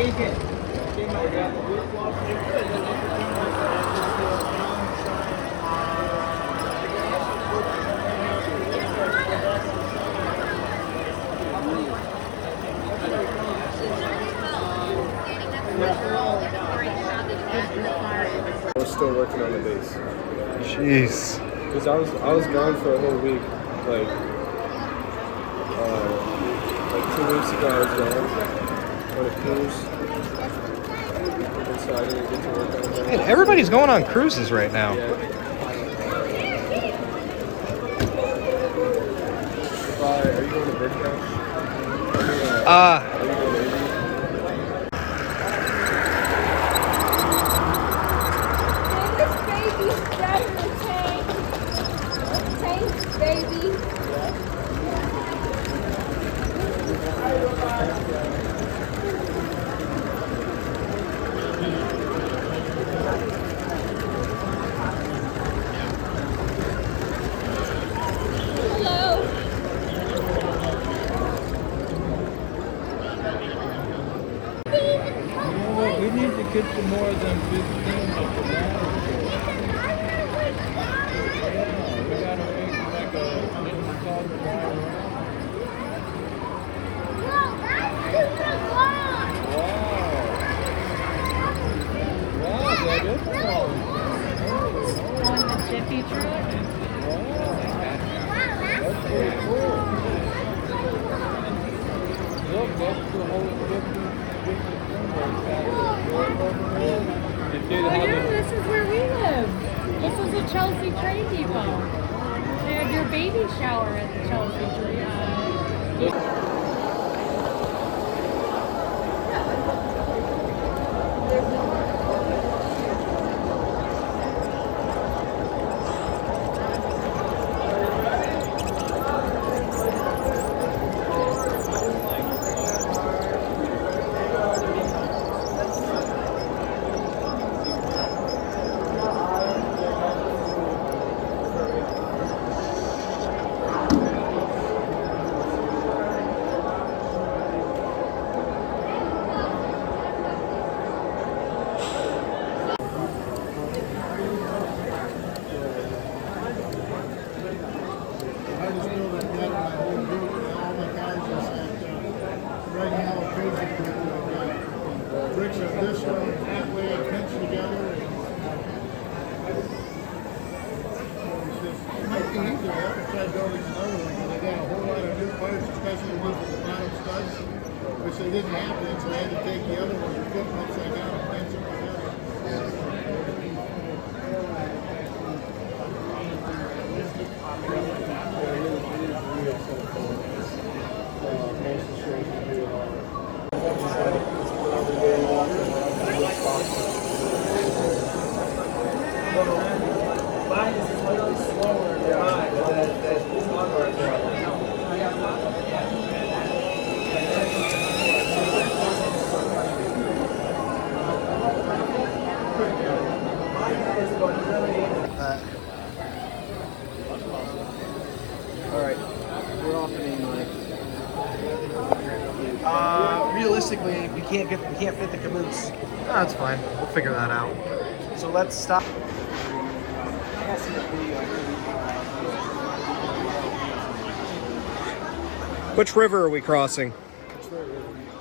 We're still working on the base. Jeez. Because I was gone for a whole week. Like 2 weeks ago I was gone on a cruise. And so I didn't get to work on it. Man, everybody's going on cruises right now. Yeah. Are you going to BrickBash? Are you going to Indy? Baby. Hello. We need to get some more of them 15 at the lab. We gotta make like a little call to drive around. Wow, that is a long. On the Jiffy truck. That's pretty cool. Look, that's the whole different This is where we live. This is a Chelsea train depot. They had your baby shower at the Chelsea train. Bricks are this way, that way, pinched together. It might be easier. I have to try building another one. They got a whole lot of new parts, especially the ones with the bottom studs, which they didn't have then, so I had to take the other ones and put them upside down and pinch them together. Realistically, we can't fit the caboose. Oh, that's fine. We'll figure that out. So let's stop. Which river are we crossing?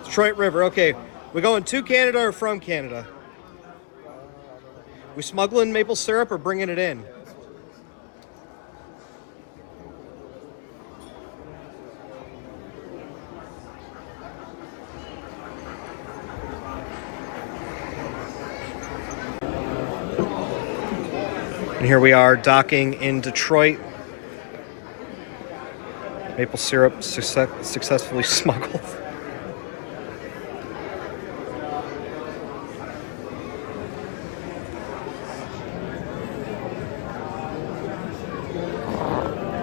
Detroit River. Okay. We going to Canada or from Canada? We smuggling maple syrup or bringing it in? And here we are docking in Detroit. Maple syrup successfully smuggled.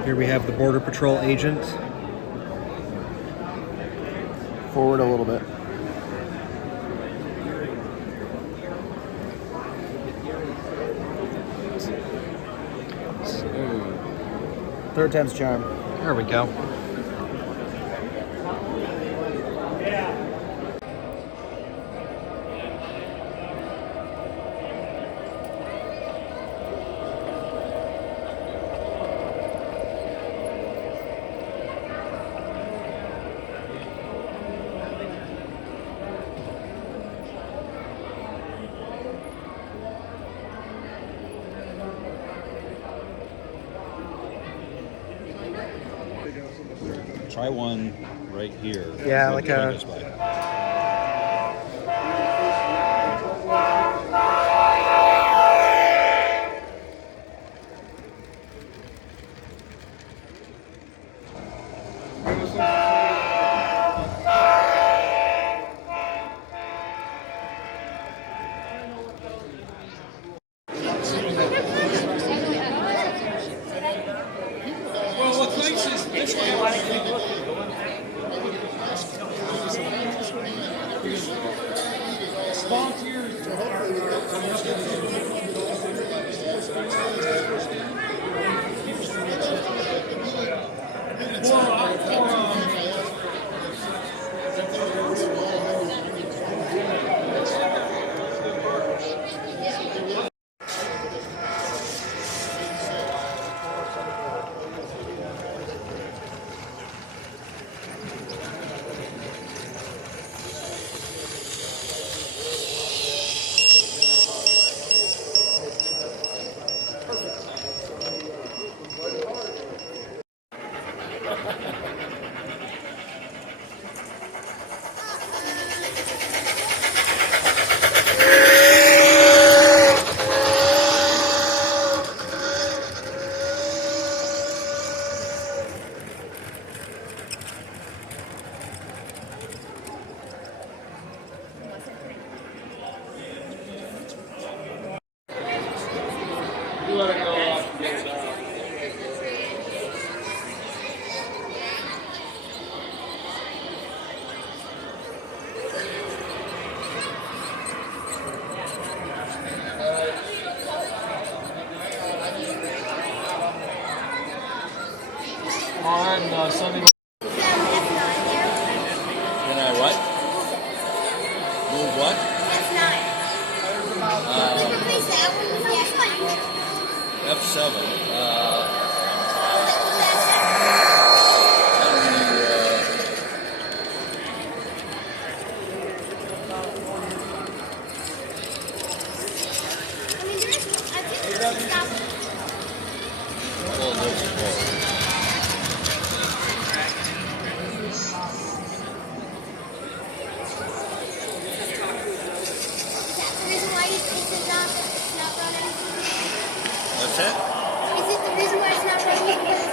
Here we have the Border Patrol agent. Forward a little bit. Third time's charm. There we go. Try one right here. Yeah, When like the train a- goes by. Well, what's nice is this way. Volunteers are coming up. On Sunday. Can I what? Move what? F7. Well, those are both. What's that? Is it the reason why it's not running because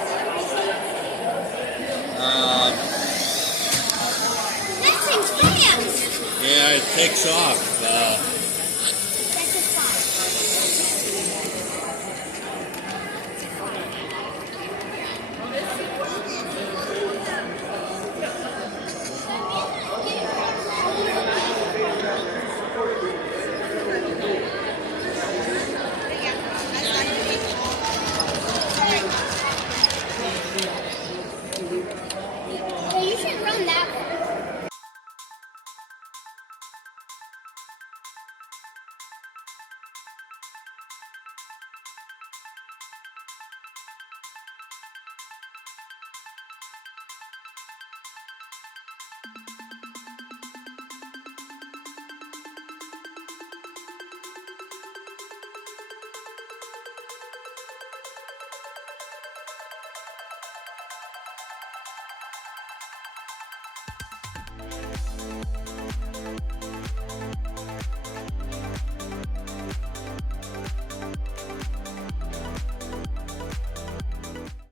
That thing's fast. Yeah, it takes off.